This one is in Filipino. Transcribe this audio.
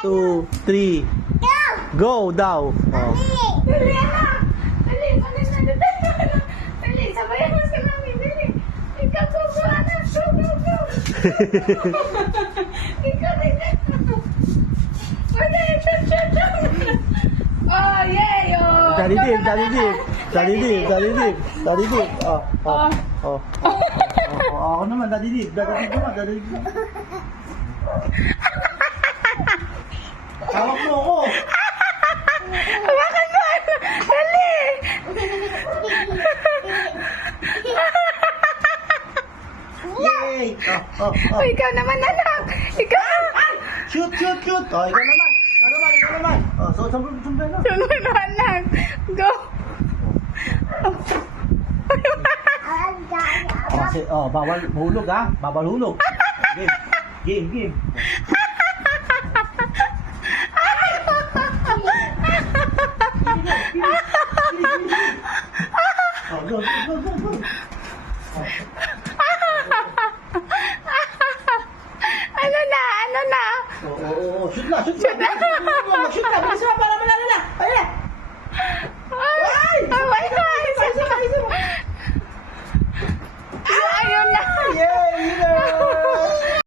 2, 3. Go daw. Oh. Dali, anak. Dali, dali, dali, dali. Dali, sabayan mo si mami, dali. Ikaw, go, go, anak. Go, go, go. Ikaw, dali. Wala, ito. Oh, yay, oh. Daddy dip, daddy dip. Daddy dip, daddy dip. Daddy dip. Oh, oh, oh. Ako naman, daddy dip. Daddy dip naman, daddy dip. Hawak mo ako. Hawakan mo. Dali. Yay! Oh, oh, oh. Ikaw naman, anak. Ikaw. Shoot, shoot, shoot. Oh, ikaw naman. Ikaw naman, ikaw naman. Oh, so, sumbe na. Sunod na, anak. Go. Oh, kasi, oh, bawal hulog ha. Bawal hulog. Game. Game, game. Oh, go, go, go, go. Oh. Ano na? Ano na? Oh, shoot na, shoot na. Shoot na, bilis na, para malala na. Ayun na.